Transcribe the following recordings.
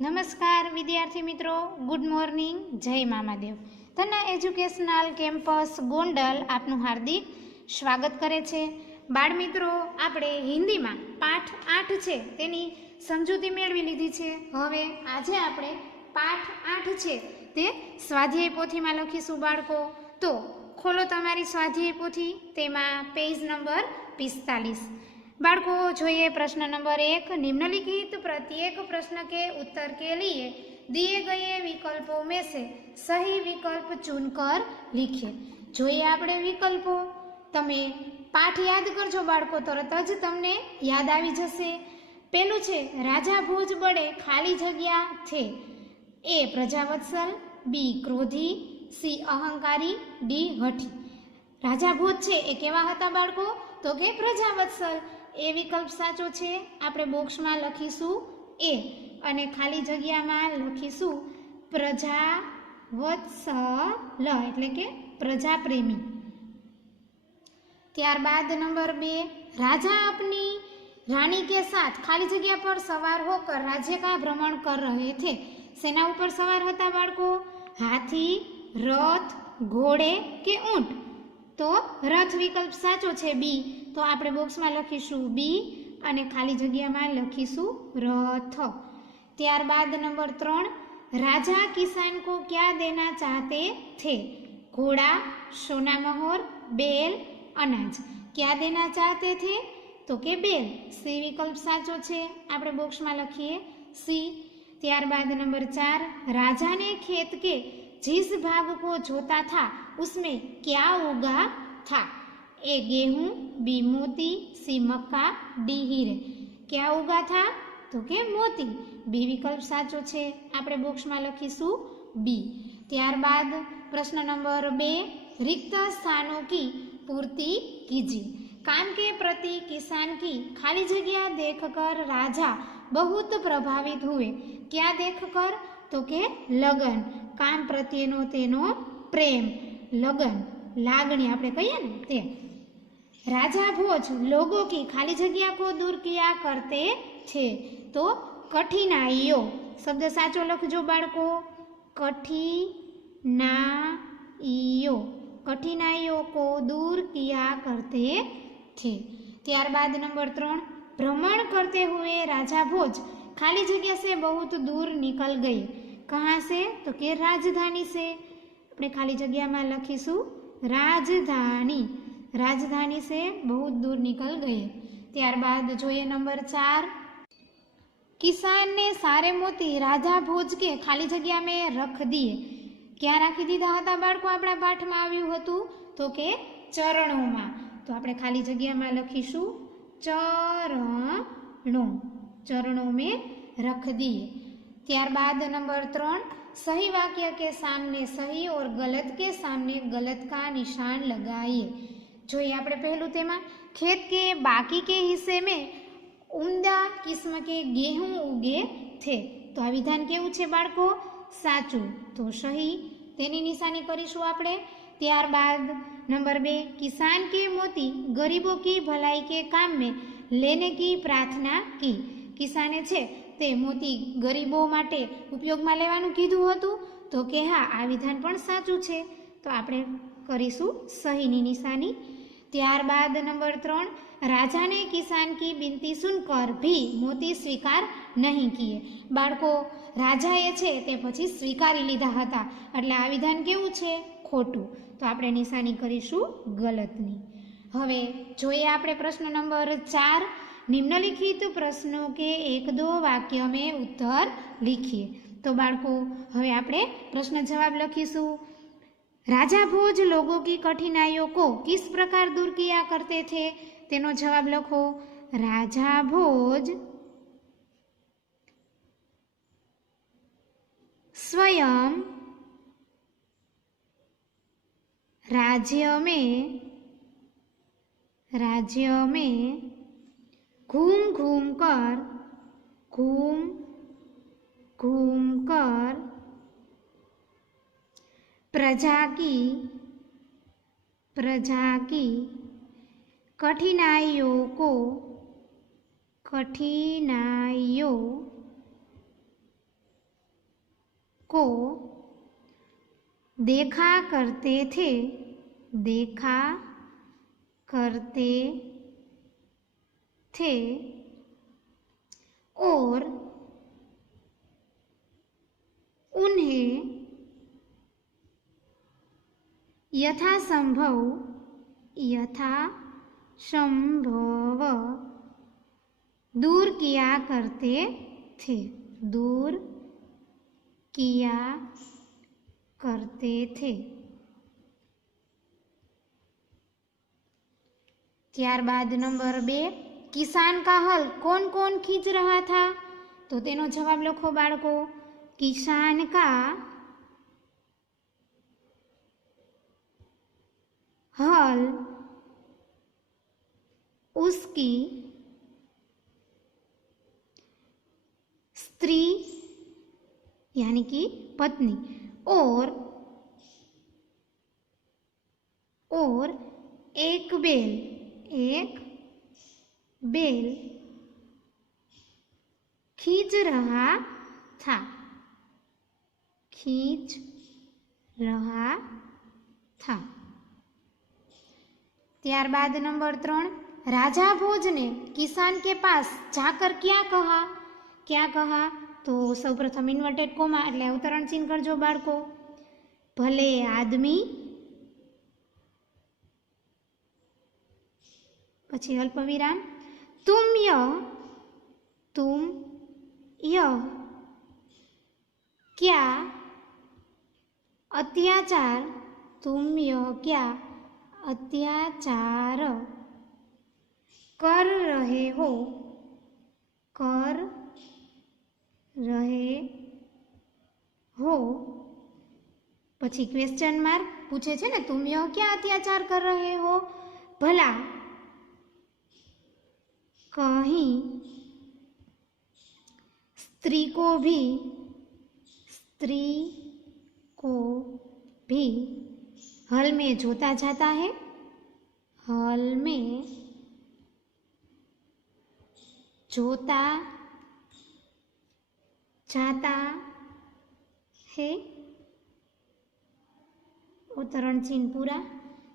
નમસ્કાર વિદ્યાર્થી મિત્રો, ગુડ મોર્નિંગ, જય મામાદેવ. તના એજ્યુકેશનલ કેમ્પસ ગોંડલ આપનું હાર્દિક સ્વાગત કરે છે. બાળ મિત્રો, આપણે હિન્દીમાં પાઠ 8 છે તેની સમજૂતી મેળવી લીધી છે. હવે આજે આપણે પાઠ 8 છે તે સ્વાધ્યાય પોથીમાં લખીશું બાળકો. તો ખોલો તમારી સ્વાધ્યાય પોથી, તેમાં પેજ નંબર 45. बाળકો જોઈએ प्रश्न नंबर 1। निम्नलिखित प्रत्येक प्रश्न के उत्तर के लिए दिए गए विकल्पों में से सही विकल्प चुनकर लिखिए। જોઈએ આપણે વિકલ્પો. તમે પાઠ યાદ કરજો બાળકો, તરત જ તમને યાદ આવી જશે. પેલું છે રાજા ભોજ બડે ખાલી જગ્યા થે। એ પ્રજાવત્સલ, બી ક્રોધી, સી અહંકારી, ડી હઠી। રાજા ભોજ છે એ કેવા હતા બાળકો? તો કે પ્રજાવત્સલ। એ વિકલ્પ સાચો છે. આપણે બોક્સમાં લખીશું એ અને ખાલી જગ્યામાં લખીશું પ્રજાવત્સલ એટલે કે પ્રજાપ્રેમી। ત્યારબાદ નંબર 2, राजा अपनी रानी के साथ खाली जगह पर सवार होकर राज्य का भ्रमण कर रहे थे। सेना ऊपर सवार હતા બાળકો? હાથી, રથ, ઘોડે કે ઊંટ? તો રથ વિકલ્પ સાચો છે, બી। તો આપણે બોક્સમાં લખીશું બી અને ખાલી જગ્યામાં લખીશું રથ। ત્યારબાદ નંબર 3, राजा किसान को क्या देना चाहते थे? घोड़ा, सोना मोहर, बैल, अनाज। क्या देना चाहते थे? तो કે બેલ। સી વિકલ્પ સાચો છે, આપણે બોક્સમાં લખીએ સી। ત્યારબાદ નંબર 4, राजा ने खेत के जिस भाग को जोता था उसमें क्या उगा था? ए गेहूं, बी मोती, सी मक्का, डी हीरे। क्या उगा था? तो કે મોતી। બી વિકલ્પ સાચો છે, આપણે બોક્સમાં લખીશું બી। ત્યારબાદ પ્રશ્ન નંબર 2, रिक्त स्थानों की पूर्ति कीजिए। काम के प्रति किसान की खाली जगह देखकर राजा बहुत प्रभावित हुए। क्या देखकर? तो के लगन। काम प्रत्येनो तेनो प्रेम, लगन, लागणी આપણે કહીએ ને તે। राजा भोज लोगों की खाली जगह को दूर किया करते थे। तो कठिनाइयों शब्द साचो लखजो बाळको, कठिनाइयों, कठिनाइयों को दूर किया करते थे। ત્યારબાદ નંબર 3, भ्रमण करते हुए राजा भोज खाली जगह से बहुत दूर निकल गए। कहाँ से? तो कि राजधानी से। આપણે ખાલી જગ્યામાં લખીશું राजधानी। राजधानी से बहुत दूर निकल गए। ત્યારબાદ જોઈએ નંબર 4, किसान ने सारे मोती राजा भोज के खाली जगह में रख दिए। ક્યાં રાખી દીધા હતા બાળકો? આપણા પાઠમાં આવ્યું હતું તો કે ચરણોમાં। તો આપણે ખાલી જગ્યામાં લખીશું ચરણો, चरणों में रख दिए। ત્યારબાદ नंबर 3, सही वाक्य के सामने सही और गलत के सामने गलत का निशान लगाइए। જોઈએ આપણે પહેલું તેમાં, खेत के बाकी के हिस्से में उम्दा किस्म के गेहूं उगे थे। તો આ વિધાન કેવું છે બાળકો? સાચું। તો સહી, તેની નિશાની કરીશું આપણે। ત્યારબાદ નંબર 2, किसान के मोती गरीबों की भलाई के काम में लेने की प्रार्थना की। કિસાને છે તે મોતી ગરીબો માટે ઉપયોગમાં લેવાનું કીધું હતું તો કે હા, આ વિધાન પણ સાચું છે। તો આપણે કરીશું સહીની નિશાની। ત્યારબાદ નંબર 3, राजा ने किसान की बिनती सुनकर भी मोती स्वीकार नहीं किए। બાળકો, રાજાએ છે તે પછી સ્વીકારી લીધા હતા એટલે આ વિધાન કેવું છે? ખોટું। તો આપણે નિશાની કરીશું ગલતની। હવે જોઈએ આપણે પ્રશ્ન નંબર 4, निम्नलिखित प्रश्नों के 1-2 वाक्य में उत्तर लिखिए। तो बाळको હવે આપણે પ્રશ્ન જવાબ લખીશું। राजा भोज लोगों की कठिनाइयों को किस प्रकार दूर किया करते थे? तेनो जवाब लखो। राजा भोज स्वयं राज्य में घूम घूम कर प्रजा की कठिनाइयों को देखा करते थे, देखा करते थे और उन्हें यथासंभव दूर किया करते थे, दूर किया करते थे। ત્યારબાદ નંબર 2, કિસાન કા હલ कौन कौन खींच रहा था? तो તેનો જવાબ લખો બાળકો। કિસાન કા हल उसकी स्त्री यानी कि पत्नी और एक बैल खींच रहा था, खींच रहा था। ત્યારબાદ नंबर 3, राजा भोज ने किसान के पास जाकर क्या कहा? तो સૌપ્રથમ ઇન્વર્ટેડ કોમા એટલે અવતરણ ચિહ્ન કરજો બાળકો। ભલે આદમી, પછી અલ્પવિરામ, तुम यह क्या अत्याचार, तुम यह क्या अत्याचार कर रहे हो। પછી ક્વેશ્ચન માર્ક પૂછે છે ને, तुम यह क्या अत्याचार कर रहे हो? भला कहीं स्त्री को भी हल में जोता जाता है, हल में जोता जाता है। उतरण चिन्ह पूरा।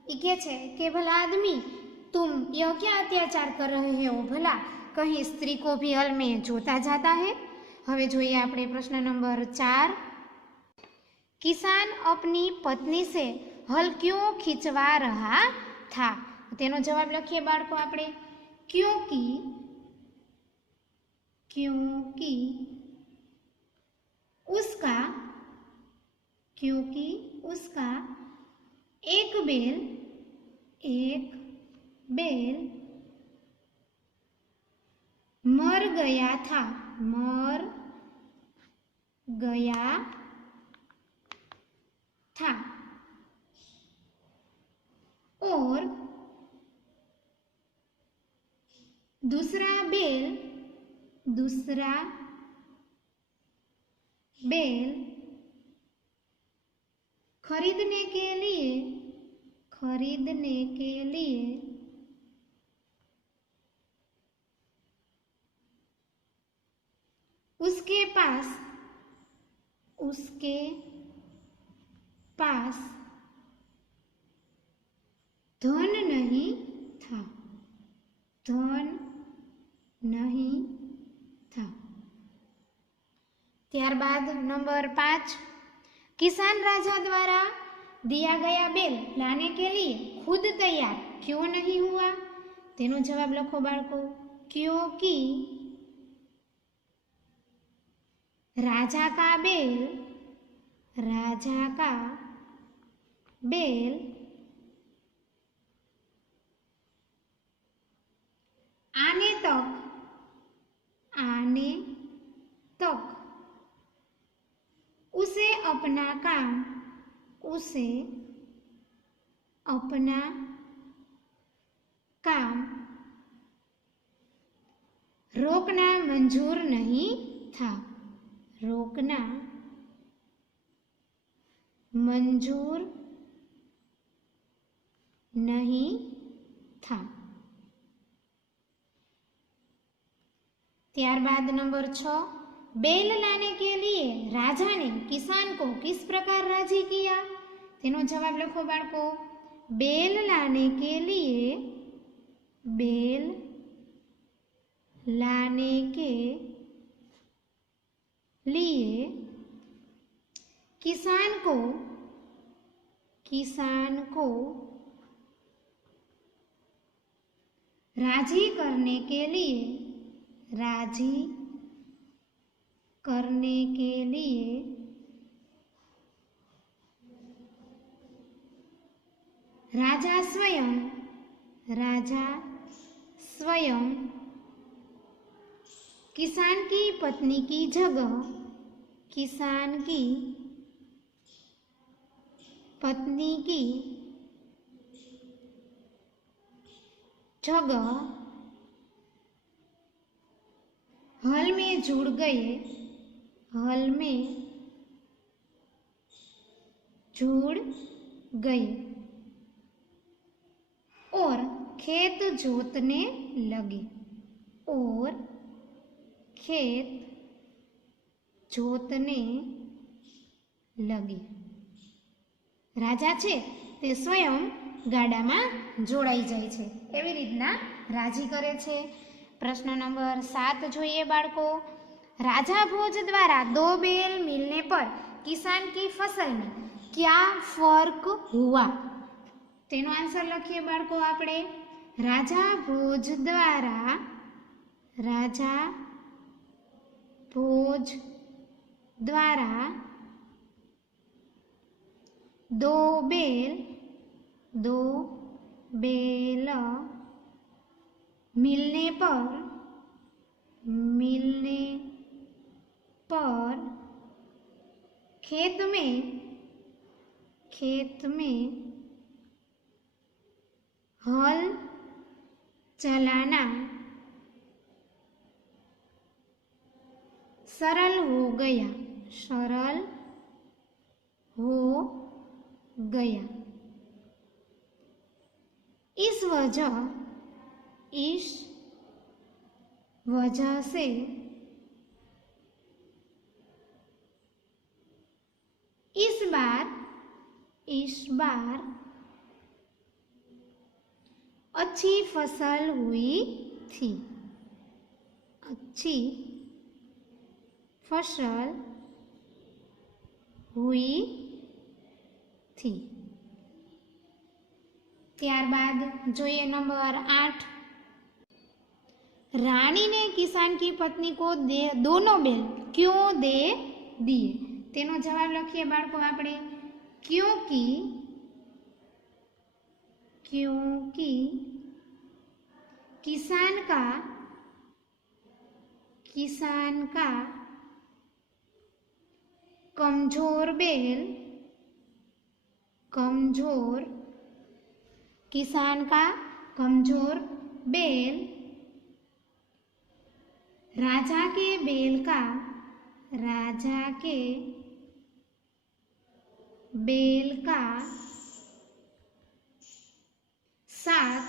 ये क्या है कि भला आदमी तुम यह क्या अत्याचार कर रहे हो? भला कहीं स्त्री को भी हल में जोता जाता है। हवे जोईए आपणे प्रश्न नंबर 4, किसान अपनी पत्नी से हल क्यों खींचवा रहा था? तेनो जवाब लखीए बाळको आपणे। क्योंकि उसका एक बैल मर गया था और दूसरा बैल खरीदने के लिए उसके पास धन नहीं था। ત્યારબાદ नंबर 5, किसान राजा द्वारा दिया गया बैल लाने के लिए खुद तैयार क्यों नहीं हुआ? तेनो जवाब लखो बाळको। क्योंकि राजा का बैल आने तक उसे अपना काम रोकना मंजूर नहीं था, रोकना मंजूर नहीं था। ત્યારબાદ नंबर 6, बेल लाने के लिए राजा ने किसान को किस प्रकार राजी किया? तेनो जवाब लखो बाळको। बेल लाने के लिए, बेल लाने के लिए किसान को राजी करने के लिए, राजी करने के लिए राजा स्वयं किसान की पत्नी की जगह, किसान की पत्नी की जगह हल में जुड़ गए, हल में जुड़ गए और खेत जोतने लगे, और खेत जोतने लगे। राजा छे ते स्वयं गाडामां जोड़ाई जाय छे, एवी रीतना राजी करे छे। प्रश्न नंबर 7 જોઈએ बाळको। राजा भोज द्वारा 2 बेल मिलने पर किसान की फसल में क्या फर्क हुआ? तेनो आंसर लखीए बाळको आपणे। राजा भोज द्वारा 2 बेल मिलने पर खेत में हल चलाना सरल हो गया, इस वजह से इस बार अच्छी फसल हुई थी, अच्छी फसल हुई थी। ત્યારબાદ જોઈએ नंबर 8। रानी ने किसान की पत्नी को दोनों बेल क्यों दे दिए? तेनो जवाब लखीए बाळको आपणे। क्योंकि किसान का कमजोर बेल राजा के बेल का साथ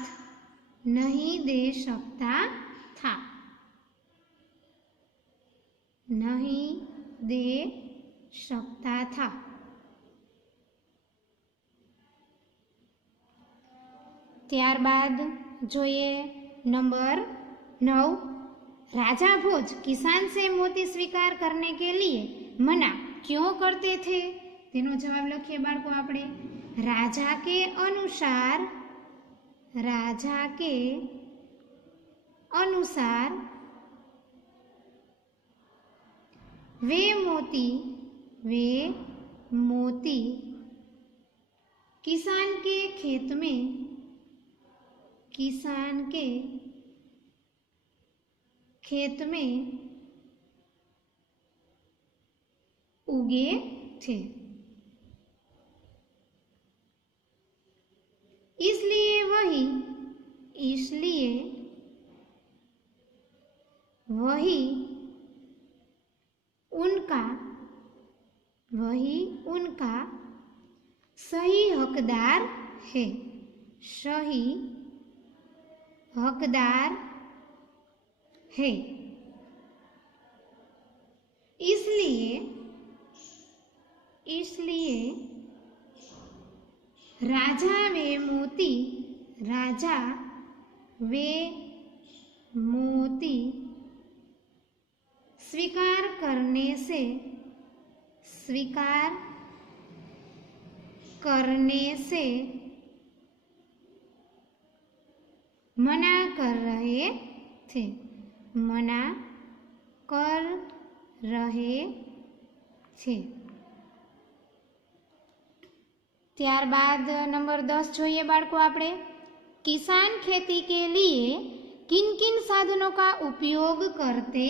नहीं दे सकता था, नहीं दे सकता था। ત્યારબાદ જોઈએ नंबर 9। राजा भोज किसान से मोती स्वीकार करने के लिए मना क्यों करते थे? तेनो जवाब लखीए बाळको आपणे। राजा के अनुसार वे मोती किसान के खेत में उगे थे, इसलिए वही उनका सही हकदार है, सही हकदार है। इसलिए राजा वे मोती स्वीकार करने से मना कर रहे थे। ત્યારબાદ નંબર 10 જોઈએ બાળકો આપણે। किसान खेती के लिए किन किन साधनों का उपयोग करते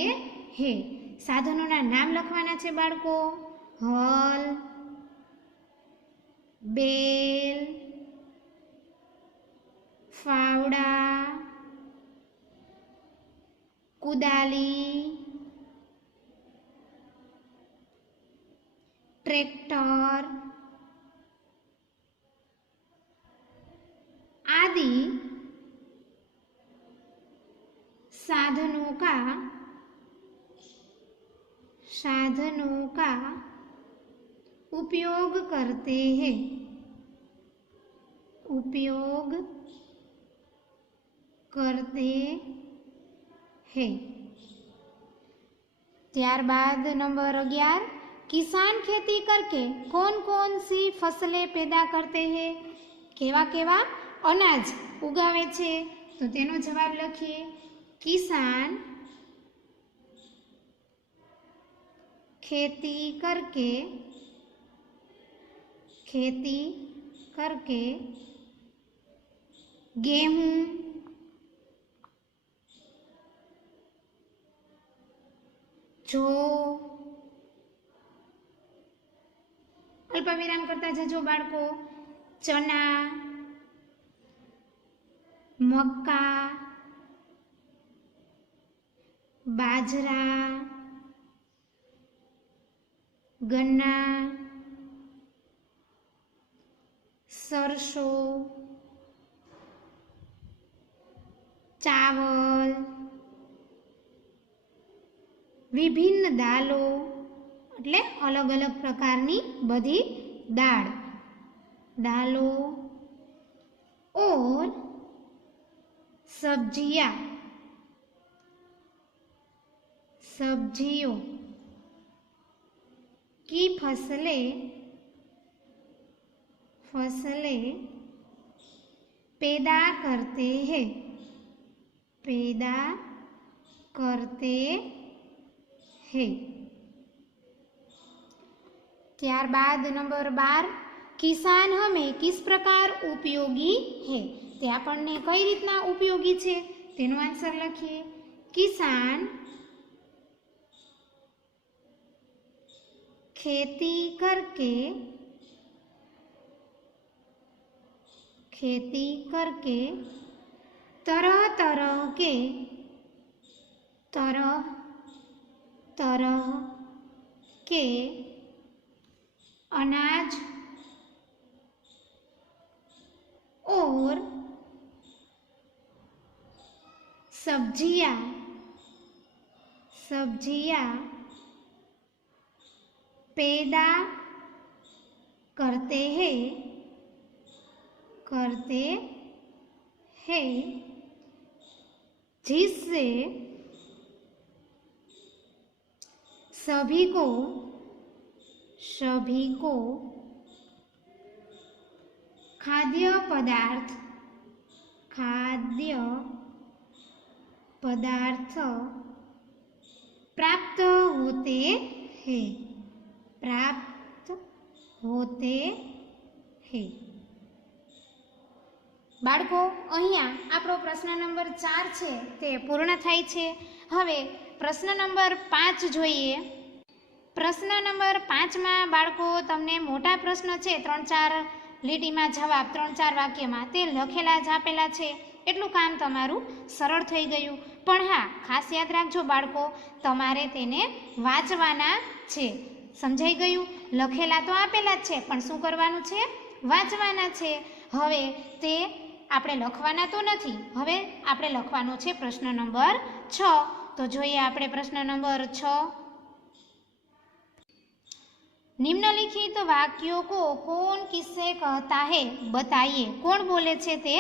हैं? साधनों नाम लखवाना छे बाळको। हल, बेल, फावड़ा, कुदाली, ट्रैक्टर आदि साधनों का उपयोग करते हैं। ત્યારબાદ નંબર 11 किसान खेती करके कौन कौन सी फसलें पैदा करते हैं? केवा केवा अनाज उगावे छे? तो तेनो जवाब लखीए। किसान खेती करके गेहूं, जो अल्पविराम करता जजो बाळको, चना, मक्का, बाजरा, गन्ना, सरसों, चावल, विभिन्न दालो એટલે अलग अलग प्रकारनी बधी दालों और सब्जियों की फसलें पैदा करते हैं। ત્યારબાદ નંબર 12 કિસાન હमें किस प्रकार उपयोगी है? તે આપણને કઈ રીતના ઉપયોગી છે તેનો આન્સર લખીએ। કિસાન खेती करके तरह तरह के अनाज और सब्जियां पैदा करते हैं जिससे सभी को खाद्य पदार्थ प्राप्त होते हैं। बाळको अहींया आपणो प्रश्न नंबर 4 छे ते पूर्ण थाय छे। हवे प्रश्न नंबर 5 जोईए। प्रश्न नंबर 5 में बाळको तमने मोटा प्रश्न छे 3-4 લીટી में जवाब 3-4 वाक्य में ते लखेला ज आपेला छे एटलुं काम तमारुं सरळ थई गयुं। पण हाँ खास याद राखजो बाळको तमारे तेने वांचवाना छे। समझाई गयुं? लखेला तो आपेला ज छे पण शुं करवानुं छे? वांचवाना छे। हवे ते આપણે લખવાના તો નથી। હવે આપણે લખવાનો છે પ્રશ્ન નંબર 6। તો જોઈએ આપણે પ્રશ્ન નંબર 6। निम्नलिखित वाक्यों को कौन किससे कहता है बताइए। कोण बोले छे ते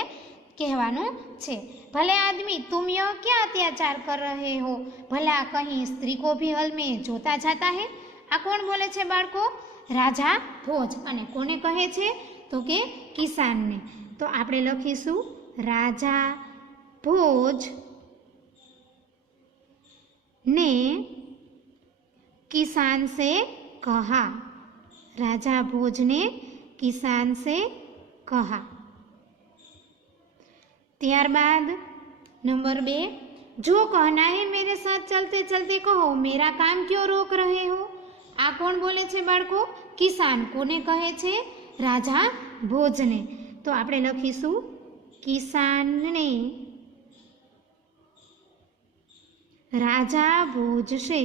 कहेवानुं छे। भले आदमी तुम यह क्या अत्याचार कर रहे हो, भला कहीं स्त्री को भी हल में जोता जाता है। आ कोण बोले छे बाळको? राजा भोज। अने कोने कहे छे तो के किसान ने। तो आपणे लखीशुं राजा भोज ने किसान से कहा। राजा भोज ने किसान से कहा। त्यारबाद नंबर 2, जो कहना है मेरे साथ चलते चलते कहो, मेरा काम क्यों रोक रहे हो। आ कोण बोले छे बाळको? किसान। कोने कहे छे? राजा भोज ने। तो आपणे लखीशुं किसान ने राजा भोज से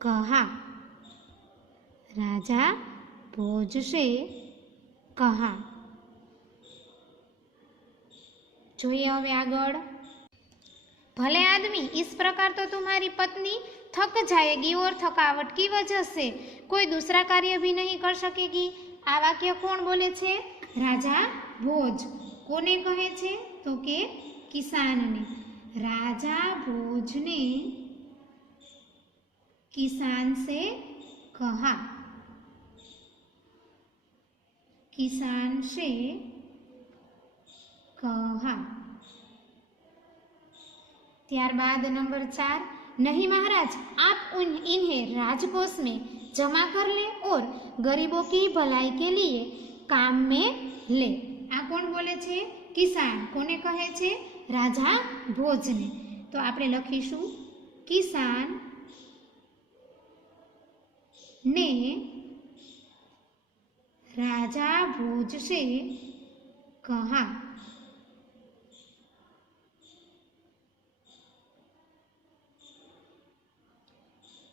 कहा। राजा भोज से कहा। જોઈએ હવે આગળ। भले आदमी इस प्रकार तो तुम्हारी पत्नी थक जाएगी और थकावट की वजह से कोई दूसरा कार्य भी नहीं कर सकेगी। आ वाक्य कोण बोले छे? राजा भोज। कोने कहे छे तो के किसान ने। राजा भोज ने किसान से कहा। किसान से कहा। त्यारबाद नंबर 4, नहीं महाराज, आप इन्हें राजकोष में जमा कर ले और गरीबों की भलाई के लिए काम में ले। आ कोण बोले छे? किसान। कोने कहे छे? राजा भोज ने। तो आपणे लखीशुं किसान ने राजा भोज से कहा।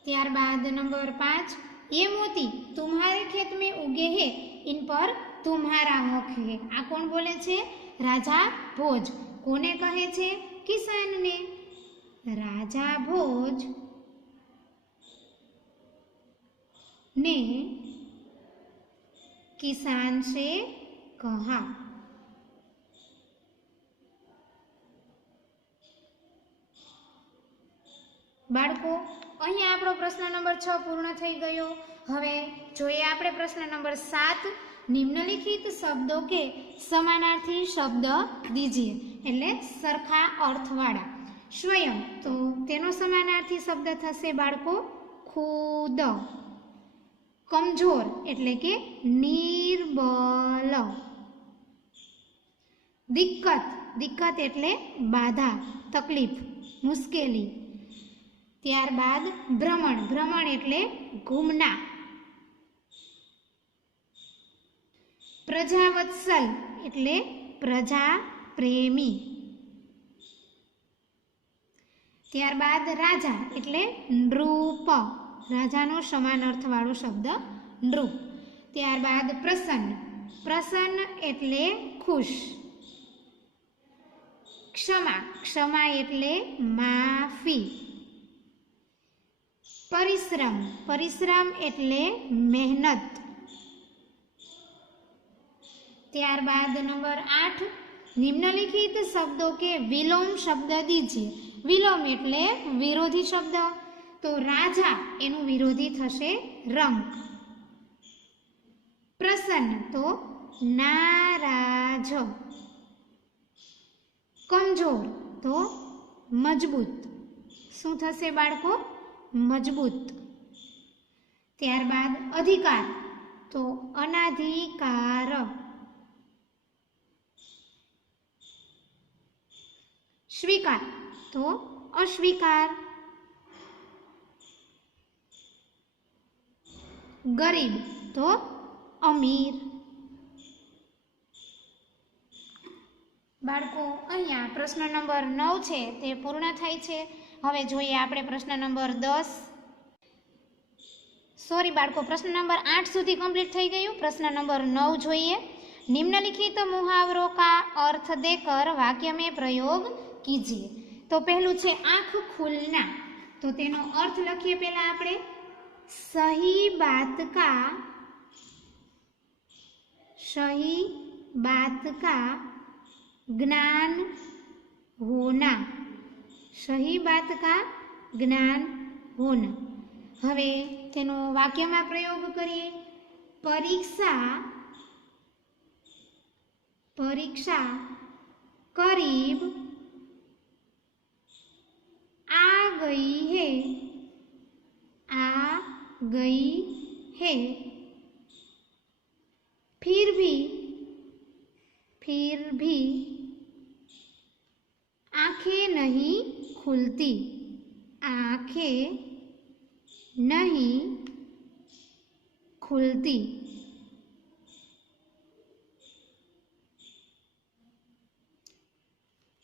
त्यारबाद नंबर 5, ये मोती तुम्हारे खेत में उगे हैं, इन पर तुम्हारा हक है। आ कौन बोले छे? राजा भोज। कोने कहे छे? किसान ने। राजा भोज ने किसान से कहा। बाळको અહીં આપણો પ્રશ્ન નંબર 6 પૂર્ણ થઈ ગયો। હવે જોઈએ આપણે પ્રશ્ન નંબર 7, નિમ્નલિખિત શબ્દો કે સમાનાર્થી શબ્દ દીજીએ, એટલે સરખા અર્થવાળા। સ્વયં તો તેનો સમાનાર્થી શબ્દ થશે બાળકો ખુદ। કમજોર એટલે કે નિર્બલ। દિક્કત, દિક્કત એટલે બાધા, તકલીફ, મુશ્કેલી। ત્યારબાદ ભ્રમણ, ભ્રમણ એટલે ઘૂમના। પ્રજાવત્સલ એટલે પ્રજા પ્રેમી। ત્યારબાદ રાજા એટલે નૃપ, રાજાનો સમાન અર્થવાળો શબ્દ નૃપ। ત્યારબાદ પ્રસન્ન, પ્રસન્ન એટલે ખુશ। ક્ષમા, ક્ષમા એટલે માફી। परिश्रम, परिश्रम एटले मेहनत। त्यारबाद नंबर 8, निम्नलिखित शब्दों के विलोम शब्द दीजिए। विलोम एटले विरोधी शब्द। तो राजा एनु विरोधी थशे रंक। प्रसन्न तो नाराज। कमजोर तो मजबूत। शुं थशे बाळको? मजबूत। त्यारबाद अधिकार तो अनाधिकार। स्वीकार तो अस्वीकार। गरीब तो अमीर। बाळको अहींया प्रश्न नंबर 9 छे ते पूर्ण थाय छे। હવે જોઈએ આપણે પ્રશ્ન નંબર 10। સોરી બાળકો, પ્રશ્ન નંબર 8 સુધી કમ્પ્લીટ થઈ ગયું। પ્રશ્ન નંબર 9 જોઈએ। निम्नलिखित मुहावरों का अर्थ देकर वाक्य में प्रयोग कीजिए। तो पहलू छे आँख खुलना। तो तेनो अर्थ लखीए पहला आपणे सही बात का ज्ञान होना, सही बात का ज्ञान होना। हवे तेनो वाक्यमां प्रयोग करीए। परीक्षा करीब आ गई है, फिर भी आंखें नहीं खुलती,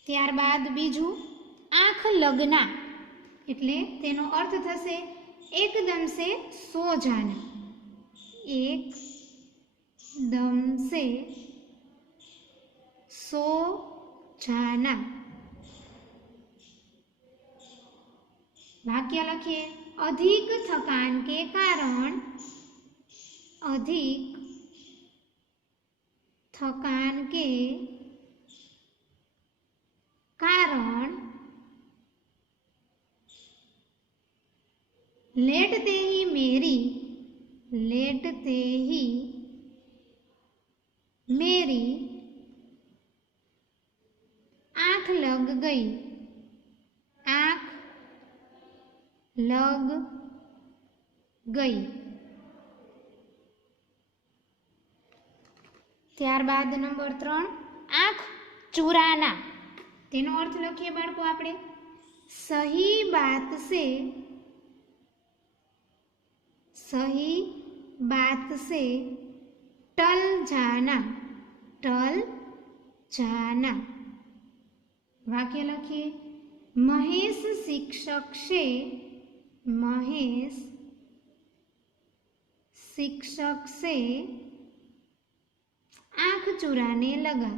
ત્યારબાદ બીજું આંખ લગના એટલે તેનો અર્થ થશે एकदम से सो जाना, एकदम से सो जाना। वाक्य लखिए। अधिक थकान के कारण, अधिक थकान के कारण लेटते ही मेरी आंख लग गई। ત્યારબાદ નંબર 3 आंख चुराना। तेनो अर्थ लखीए बाळको आपणे। सही बात से टल जाना। वाक्य लखीए। महेश शिक्षक से आंख चुराने लगा।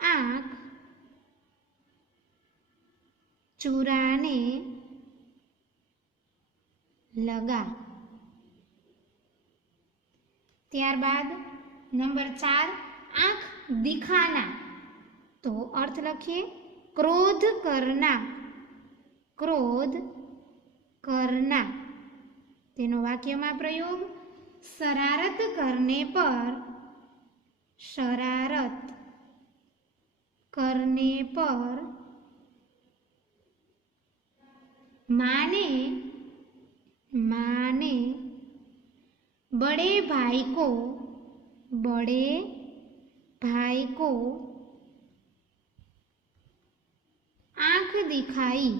आंख चुराने लगा। ત્યારબાદ नंबर 4 आंख दिखाना। तो अर्थ लखिए क्रोध करना। तेनो वाक्यमां प्रयोग शरारत करने पर माने बड़े भाई को आंख दिखाई।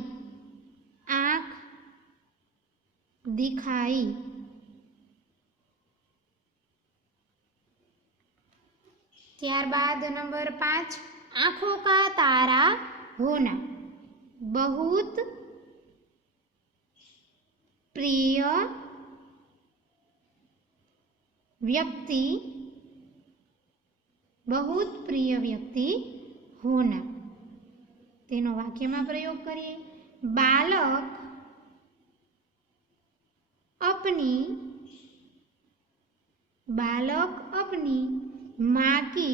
ત્યારબાદ नंबर 5 आंखों का तारा होना। बहुत प्रिय व्यक्ति होना। तेनो वाक्यमां प्रयोग करिए। बालक अपनी माँ की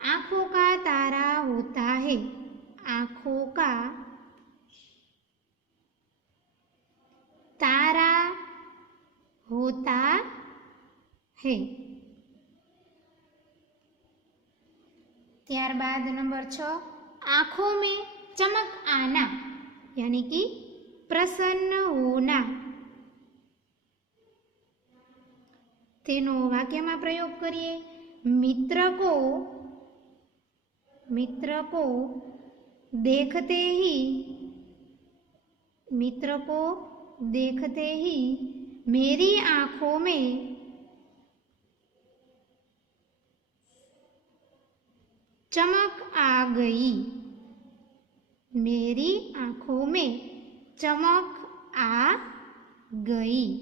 आंखों का तारा होता है। आंखों का तारा होता है। ત્યારબાદ नंबर 6 आंखों में चमक आना, यानी कि प्रसन्न होना। तेनो वाक्यमां प्रयोग करिए। मित्र को देखते ही मेरी आंखों में चमक आ गई। मेरी आंखों में चमक आ गई।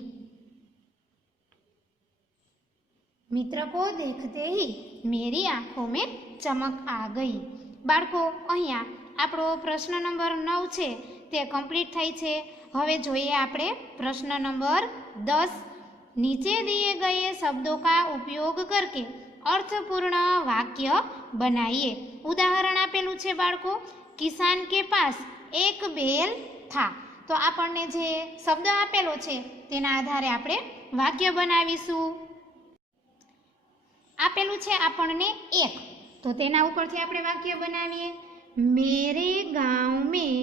मित्र को देखते ही मेरी आंखों में चमक आ गई। बाळको अहींया आपणो प्रश्न नंबर 9 छे તે કમ્પ્લીટ થઈ છે। હવે જોઈએ આપણે પ્રશ્ન નંબર 10। नीचे दिए गए शब्दों का उपयोग करके अर्थपूर्ण वाक्य बनाइए। उदाहरण आपेलू छे बाळको, किसान के पास एक बैल था। तो आपने जे शब्द आपेलो छे तेना आधारे आपणे वाक्य बनावीशुं। आपेलू छे आपने एक, तो तेना उपरथी आपणे वाक्य बनावीए। मेरे गांव में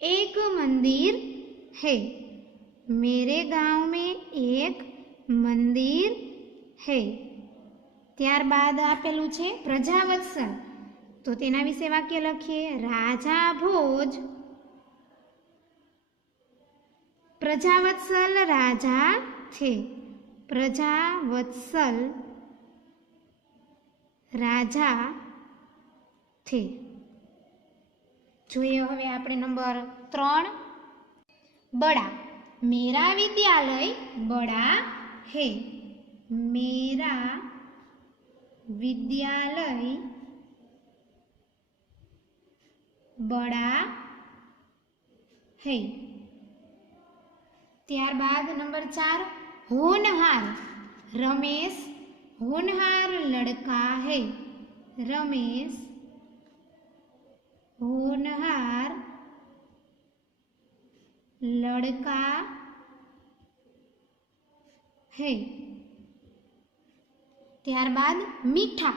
एक मंदिर है। मेरे गांव में एक मंदिर है। ત્યારબાદ આપેલું છે પ્રજાવત્સલ, તો તેના વિશે વાક્ય લખીએ। રાજા ભોજ પ્રજાવત્સલ રાજા थे। પ્રજાવત્સલ રાજા थे। જોઈએ હવે આપણે નંબર 3। बड़ा, मेरा विद्यालय बड़ा है। मेरा विद्यालय बड़ा है। ત્યારબાદ नंबर 4। होनहार, रमेश होनहार लड़का है। रमेश होनहार लड़का है। ત્યારબાદ मीठा,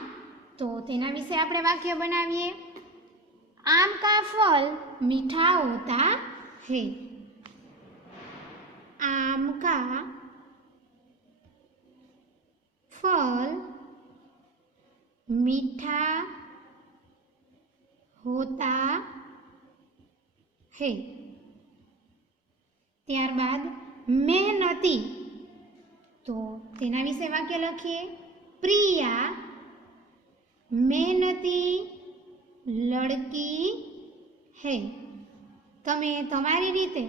तो तेना विषे आपणे वाक्य बनावीए। आम का फल मीठा होता है। आम का फल मीठा होता है। ત્યારબાદ मेहनती, तो तेना विषे वाक्य लखीए। प्रिया मेहनती लड़की है। तमे तमारी रीते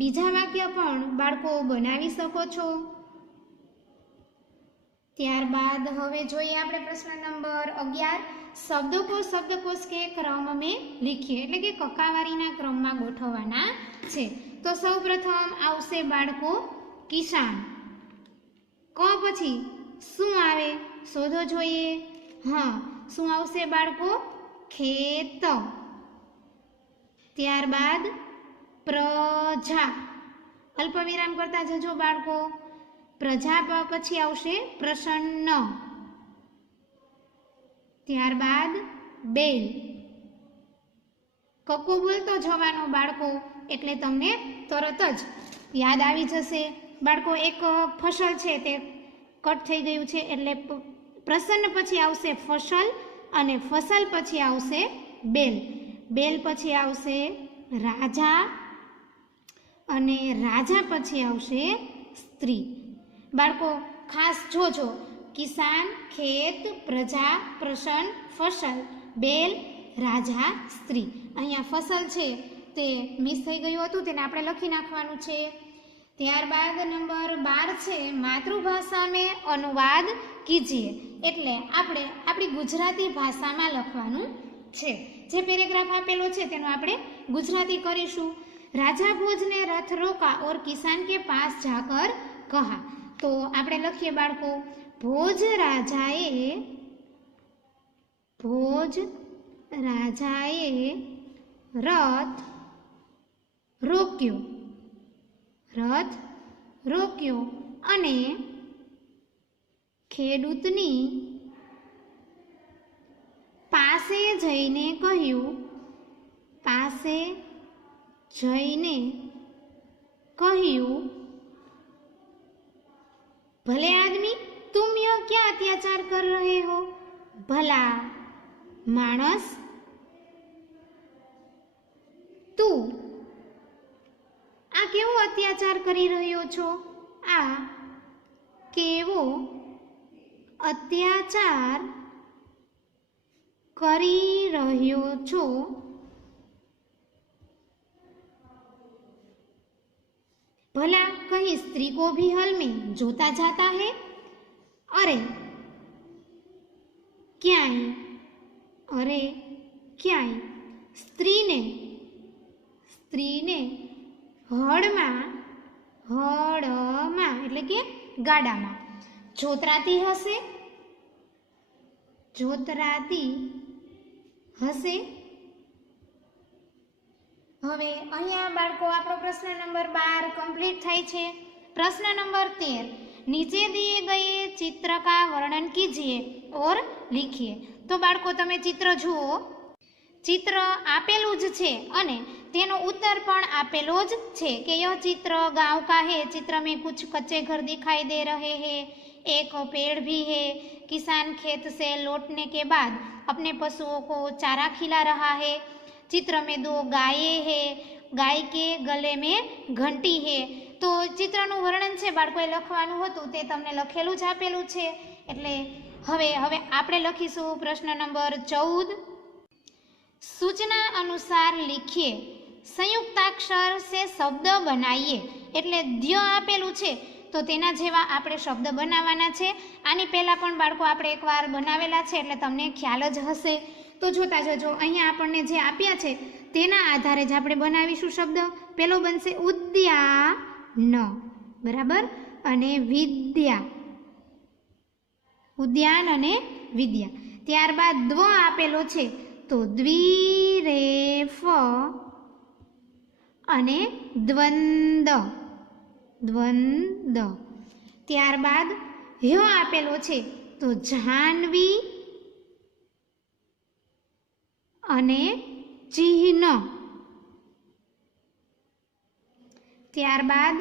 बीजा वाक्य पण बाळको बनावी शको छो। ત્યારબાદ હવે જોઈએ આપણે પ્રશ્ન નંબર 11। शब्दों को शब्दकोश के क्रम में लिखिए, એટલે કે કકાવારીના ક્રમમાં ગોઠવવાના છે। તો સૌપ્રથમ આવશે બાળકો કિસાન। ક પછી શું આવે શોધો જોઈએ। હા, શું આવશે બાળકો? ખેત। ત્યારબાદ પ્રજા, અલ્પવિરામ કરતા જજો બાળકો। પ્રજા પછી આવશે પ્રસન્ન। ત્યારબાદ બેલ। કક્કો બોલતો જવાનો બાળકો, એટલે તમને તરત જ યાદ આવી જશે બાળકો। એક ફસલ છે તે કટ થઈ ગયું છે, એટલે પ્રસન્ન પછી આવશે ફસલ, અને ફસલ પછી આવશે બેલ। બેલ પછી આવશે રાજા, અને રાજા પછી આવશે સ્ત્રી। બાળકો ખાસ જોજો, કિસાન, ખેત, પ્રજા, પ્રસન્ન, ફસલ, બેલ, રાજા, સ્ત્રી। અહીંયા ફસલ છે તે મિસ થઈ ગયું હતું, તેને આપણે લખી નાખવાનું છે। ત્યારબાદ નંબર 12 છે માતૃભાષા મેં અનુવાદ કીજીએ, એટલે આપણે આપણી ગુજરાતી ભાષામાં લખવાનું છે। જે પેરેગ્રાફ આપેલો છે તેનો આપણે ગુજરાતી કરીશું। राजा भोज ने रथ रोका और किसान के पास जाकर कहा। तो આપણે લખીએ બાળકો, ભોજ રાજાએ રથ રોક્યો અને ખેડૂતની પાસે જઈને કહ્યું, भले आदमी तुम यह क्या अत्याचार कर रहे हो। भला मानस तू आ केवो अत्याचार करी रह्यो छो। आ केवो अत्याचार करी रह्यो छो। भला कहीं स्त्री को भी हल में जोता जाता है। अरे क्यांय અરે ક્યાંય, સ્ત્રીને હળમાં એટલે કે ગાડામાં જોતરાતી હશે હવે અહીંયા બાળકો આપણો પ્રશ્ન નંબર 12 કમ્પ્લીટ થાય છે। प्रश्न नंबर 13, नीचे दिए गए चित्र का वर्णन कीजिए और लिखिए। तो बाळको तमे चित्र जुओ, चित्र आपेलू ज छे अने तेनो उत्तर पण आपेलो ज छे कि यह चित्र गांव का है। चित्र में कुछ कच्चे घर दिखाई दे रहे हैं, एक पेड़ भी है। किसान खेत से लौटने के बाद अपने पशुओं को चारा खिला रहा है। चित्र में 2 गायें हैं, गाय के गले में घंटी है। तो चित्रનું વર્ણન છે બાળકોએ લખવાનું હતું તે તમને લખેલું જ આપેલું છે। એટલે હવે આપણે લખીશું પ્રશ્ન નંબર 14, सूचना अनुसार लिखिए, संयुक्ताक्षर से शब्द बनाइए। એટલે દ્ય આપેલું છે તો તેના જેવા આપણે શબ્દ બનાવવાના છે। આની પહેલા પણ બાળકો આપણે એકવાર બનાવેલા છે એટલે તમને ખ્યાલ જ હશે। તો જોતા જજો, અહીંયા આપણને જે આપ્યા છે તેના આધારે જ આપણે બનાવીશું શબ્દ। પહેલો બનશે ઉદ્યાન, બરાબર, અને વિદ્યા, ઉદ્યાન અને વિદ્યા। ત્યારબાદ દ્વ આપેલો છે તો દ્વિરેફ અને દ્વંદ। ત્યારબાદ હ આપેલો છે તો જાહ્નવી અને ચિહ્ન। ત્યારબાદ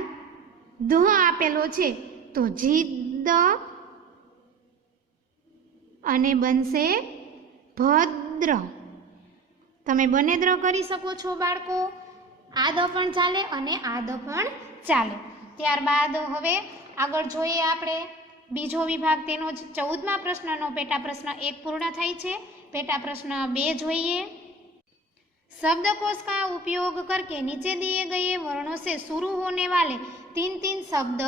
ધ આપેલો છે તો જીદ્દ અને બનશે ભદ્ર। તમે બનેદ્ર કરી શકો છો બાળકો, આદ પણ ચાલે અને આદ પણ ચાલે। ત્યારબાદ હવે આગળ જોઈએ આપણે બીજો વિભાગ, તેનો જ 14મા પ્રશ્નનો પેટા પ્રશ્ન 1 પૂર્ણ થાય છે। पेटा प्रश्न 2 જોઈએ। शब्दकोश का उपयोग करके नीचे दिए गए वर्णों से शुरू होने वाले 3 शब्द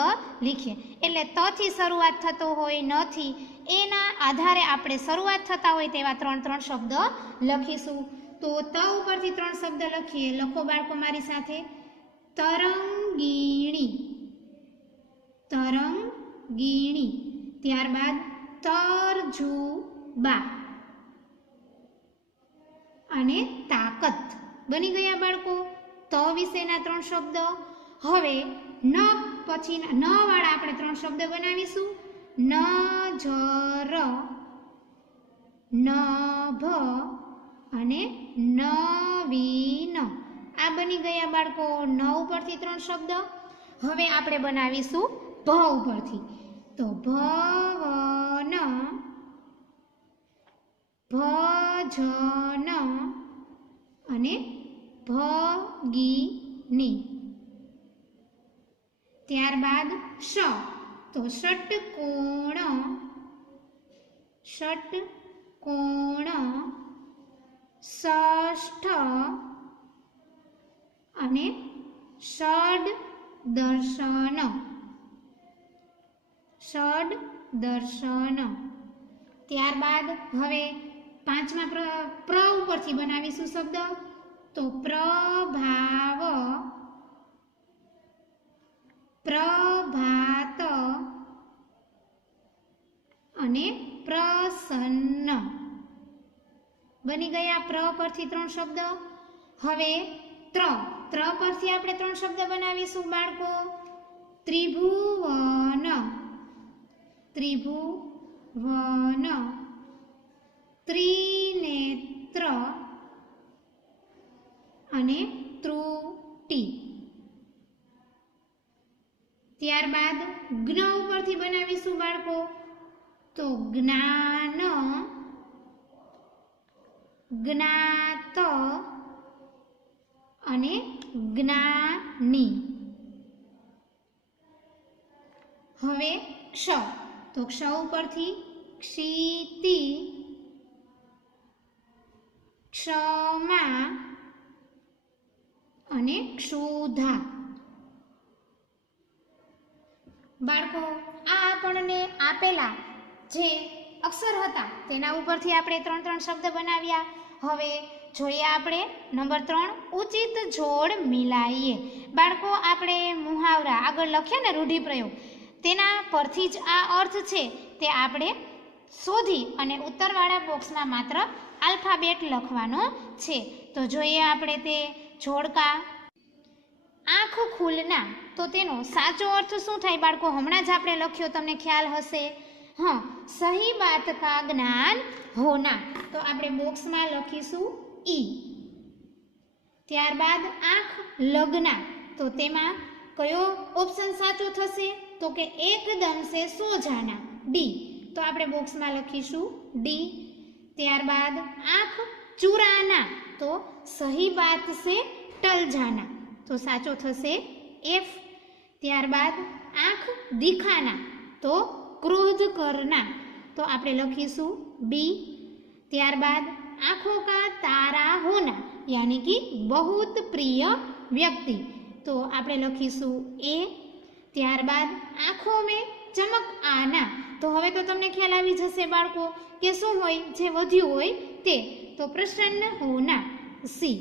लिखिए। એટલે ત થી શરૂઆત થતો હોય, ન થી, એના આધારે આપણે શરૂઆત થતા હોય તેવા 3 શબ્દ લખીશું। તો ત ઉપરથી 3 શબ્દ લખીએ। લખો બાળકો મારી સાથે, તરંગીણી, ત્યારબાદ તરજુબા અને તાકત। બની ગયા બાળકો ત વિશેના 3 શબ્દ। હવે ન પછીના ન વાળા આપણે 3 શબ્દ બનાવીશું। નજર, નભ અને નવીન। આ બની ગયા બાળકો ન ઉપરથી 3 શબ્દ। હવે આપણે બનાવીશું ભ ઉપરથી, તો ભવન, ભજન અને ભગીની। ત્યારબાદ શ, તો ષટકોણ, ષષ્ઠ અને ષડદર્શન। ત્યારબાદ હવે 5મા પ્ર ઉપરથી બનાવીશું શબ્દ, તો પ્રભાવ, પ્રભાત અને પ્રસન્ન। બની ગયા પ્ર પરથી 3 શબ્દ। હવે ત્ર પરથી આપણે 3 શબ્દ બનાવીશું બાળકો। ત્રિભુવન, ત્રિનેત્ર અને ત્રુટિ। ત્યારબાદ જ્ઞ ઉપરથી બનાવીશું બાળકો, તો જ્ઞાન, જ્ઞાત અને જ્ઞાની। હવે ક્ષ, તો ક્ષ ઉપરથી ક્ષિતિ, ક્ષમા અને ક્ષુધા। બાળકો આ આપણને આપેલા જે અક્ષર હતા તેના ઉપરથી આપણે 3 શબ્દ બનાવ્યા. હવે જોઈએ આપણે નંબર 3, ઉચિત જોડ મિલાઈએ. બાળકો, આપણે મુહાવરા આગળ લખ્યા ને રૂઢિપ્રયોગ, તેના પરથી જ આ અર્થ છે તે આપણે શોધી અને ઉત્તરવાળા બોક્સમાં માત્ર આલ્ફાબેટ લખવાનો છે. તો જોઈએ આપણે તે જોડકા. આંખ ખુલના, તો તેનો સાચો અર્થ શું થાય બાળકો? હમણાં જ આપણે લખ્યો, તમને ખ્યાલ હશે. સહી બાત કા જ્ઞાન હોના, તો આપણે બોક્સમાં લખીશું ઈ. ત્યારબાદ આંખ લગના, તો તેમાં કયો ઓપ્શન સાચો થશે? તો કે એકદમ સે સો જાના, ડી. તો આપણે બોક્સમાં લખીશું ડી. ત્યારબાદ આંખ ચુરાના, તો સહી બાત સે ટલ જાના, તો સાચો થશે એફ. ત્યારબાદ આંખ દિખાના, તો ક્રોધ કરના, તો આપણે લખીશું બી. ત્યારબાદ આંખો કા તારા હોના, યાની કે બહુત પ્રિય વ્યક્તિ, તો આપણે લખીશું એ. ત્યારબાદ આંખો મેં ચમક આના, તો હવે તો તમને ખ્યાલ આવી જશે બાળકો કે શું હોય જે વધ્યું હોય તે, તો પ્રસન્ન હોના, સી.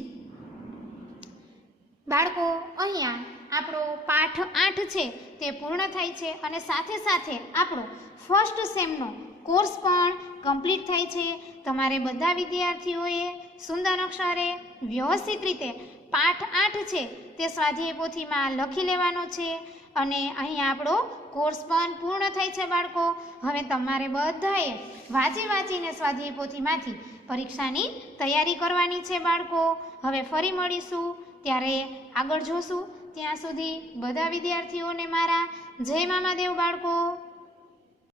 બાળકો, અહીંયા આપણો પાઠ 8 છે તે પૂર્ણ થાય છે અને સાથે સાથે આપણો ફર્સ્ટ સેમનો કોર્સ પણ કમ્પ્લીટ થાય છે. તમારે બધા વિદ્યાર્થીઓએ સુંદર અક્ષરે વ્યવસ્થિત રીતે પાઠ 8 છે તે સ્વાધ્યાય પોથીમાં લખી લેવાનો છે અને અહીંયા આપણો કોર્સ પણ પૂર્ણ થાય છે બાળકો. હવે તમારે બધાએ વાંચીને સ્વાધ્યાય પોથીમાંથી પરીક્ષાની તૈયારી કરવાની છે બાળકો. હવે ફરી મળીશું ત્યારે આગળ જોશું. ત્યાં સુધી બધા વિદ્યાર્થીઓને મારા જય મામાદેવ બાળકો.